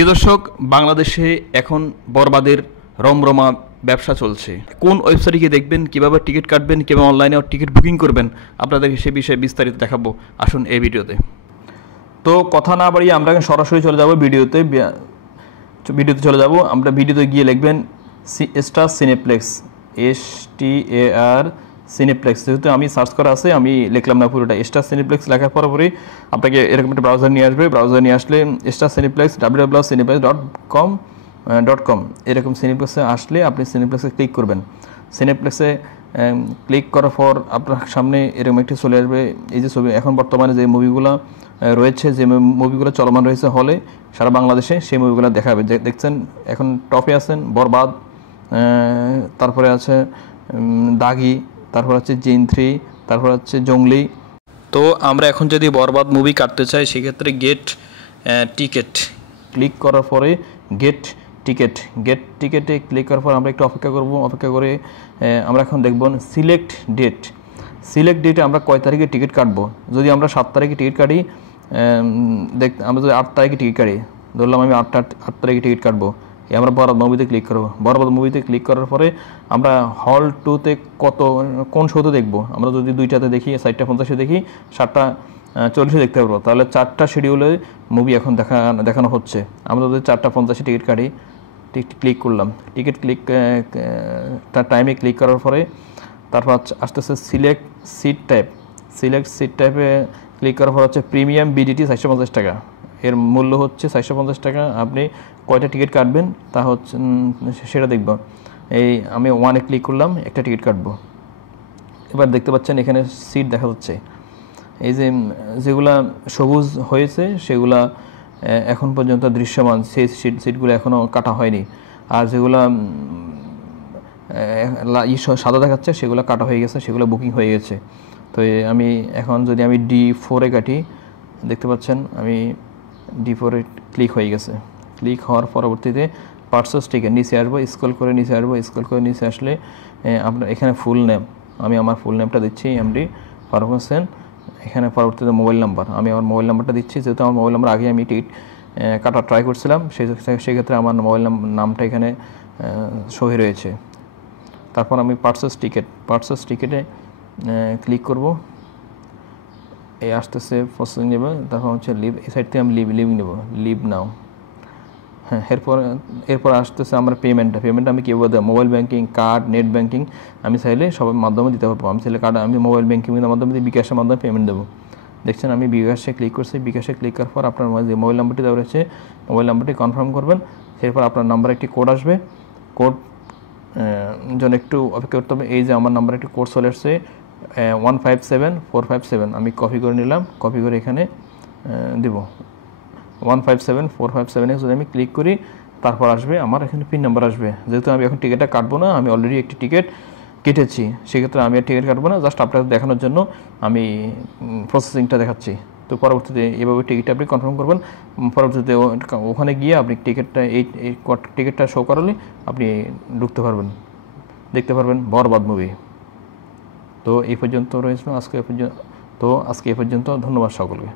প্রিয় দর্শক, বাংলাদেশে এখন বরবাদের রমরমা ব্যবসা চলছে। কোন ওয়েবসাইটে গিয়ে দেখবেন, কীভাবে টিকিট কাটবেন, কীভাবে অনলাইনে টিকিট বুকিং করবেন, আপনাদেরকে সে বিষয়ে বিস্তারিত দেখাবো। আসুন এই ভিডিওতে। তো কথা না বাড়িয়ে আমরা সরাসরি চলে যাব ভিডিওতে চলে যাব। আমরা ভিডিওতে গিয়ে লিখবেন স্টার সিনেপ্লেক্স, STAR সিনেপ্লেক্স। যেহেতু আমি সার্চ করা আছে, আমি লিখলাম না পুরোটা। স্টার সিনেপ্লেক্স লেখার পরে আপনাকে এরকম একটা ব্রাউজার নিয়ে আসবে। ব্রাউজার নিয়ে আসলে স্টার সিনেপ্লেক্স www.cineplex.com এরকম সিনেপ্লেক্সে আসলে আপনি সিনেপ্লেক্সে ক্লিক করবেন। সিনেপ্লেক্সে ক্লিক করার পর আপনার সামনে এরকম একটি চলে আসবে। এই যে ছবি এখন বর্তমানে যে মুভিগুলো রয়েছে, যে মুভিগুলো চলমান রয়েছে হলে সারা বাংলাদেশে, সেই মুভিগুলো দেখাবে। দেখছেন এখন টপে আছেন বরবাদ, তারপরে আছে দাগি, তারপর হচ্ছে জিন 3, তারপর হচ্ছে জঙ্গলি। তো আমরা এখন যদি বরবাদ মুভি কাটতে চাই, সেক্ষেত্রে গেট টিকিট ক্লিক করার পরে গেট টিকেটে ক্লিক করার পর আমরা একটু অপেক্ষা করব। অপেক্ষা করে আমরা এখন দেখব সিলেক্ট ডেটে আমরা কয় তারিখে টিকিট কাটবো। যদি আমরা 7 তারিখে টিকিট কাটি, আমরা যদি 8 তারিখে টিকিট কাটি, ধরলাম আমি 8 তারিখে টিকিট কাটবো, আমরা বরবাদ মুভিতে ক্লিক করবো। বরবাদ মুভিতে ক্লিক করার পরে আমরা হল 2তে কোন শোতে দেখবো। আমরা যদি 2টাতে দেখি, 4:50 দেখি, 7:40 দেখতে পারবো। তাহলে 4টা শিডিউলে মুভি এখন দেখানো হচ্ছে। আমরা যদি 4:50 টিকিট কাটি, ক্লিক করলাম। টাইমে ক্লিক করার পরে তারপর আসতেছে সিলেক্ট সিট টাইপে ক্লিক করার পর হচ্ছে প্রিমিয়াম BDT 450 টাকা। এর মূল্য হচ্ছে 450 টাকা। আপনি কয়টা টিকিট কাটবেন তা হচ্ছে সেটা দেখব। আমি 1-এ ক্লিক করলাম, একটা টিকিট কাটবো। এবার দেখতে পাচ্ছেন এখানে সিট দেখা যাচ্ছে। এই যে যেগুলা সবুজ হয়েছে সেগুলা এখন পর্যন্ত দৃশ্যমান, সেই সিটগুলো এখনও কাটা হয়নি। আর যেগুলা সাদা দেখাচ্ছে সেগুলো কাটা হয়ে গেছে, সেগুলো বুকিং হয়ে গেছে। তো আমি এখন যদি আমি D4-এ কাটি, দেখতে পাচ্ছেন আমি D4-এ ক্লিক হয়ে গেছে। ক্লিক হওয়ার পরবর্তীতে পারচেজ টিকিট নিচে আসবো, স্ক্রল করে নিচে আসলে আপনার এখানে ফুল নেম, আমি আমার ফুল নেমটা দিচ্ছি MD ফারুক হোসেন। এখানে পরবর্তীতে মোবাইল নাম্বার, আমি আমার মোবাইল নাম্বারটা দিচ্ছি। যেহেতু আমার মোবাইল নাম্বার আগে আমি টিকিট কাটা ট্রাই করছিলাম, সেক্ষেত্রে আমার মোবাইল নামটা এখানে সহি রয়েছে। তারপর আমি পারচেজ টিকিটে ক্লিক করব। এই আসতেছে প্রসেসিং নেবে, তারপর হচ্ছে লিভ, এই সাইড থেকে আমি লিভ নেব, লিভ নাও। হ্যাঁ, এরপর আসতেছে আমার পেমেন্টটা আমি কীভাবে দেবো। Mobile banking, card, net banking আমি চাইলে সবার মাধ্যমে দিতে পারবো। আমি চাইলে আমি মোবাইল ব্যাঙ্কিংয়ের মাধ্যমে বিকাশের মাধ্যমে পেমেন্ট দেবো। দেখছেন আমি বিকাশে ক্লিক করছি। বিকাশে ক্লিক করার পর আপনার যে মোবাইল নাম্বারটি দেওয়া রয়েছে, মোবাইল নাম্বারটি কনফার্ম করবেন। এরপর আপনার নাম্বারে একটি কোড আসবে। কোড জন্য একটু অপেক্ষা করতে হবে। এই যে আমার নাম্বারে একটি কোড চলে আসছে 157457, আমি কপি করে নিলাম। কপি করে এখানে দেব 157457-এ যদি আমি ক্লিক করি, তারপর আসবে আমার এখানে পিন নাম্বার আসবে। যেহেতু আমি এখন টিকিটটা কাটবো না, আমি অলরেডি একটি টিকিট কেটেছি, সেক্ষেত্রে আমি আর টিকিট কাটবো না। জাস্ট আপনাকে দেখানোর জন্য আমি প্রসেসিংটা দেখাচ্ছি। তো পরবর্তীতে এভাবে টিকিটটা আপনি কনফার্ম করবেন। পরবর্তীতে ওখানে গিয়ে আপনি টিকিটটা শো করালে আপনি ঢুকতে পারবেন, দেখতে পারবেন বরবাদ মুভি। তো এই পর্যন্ত রয়েছে আজকে এ পর্যন্ত। ধন্যবাদ সকলকে।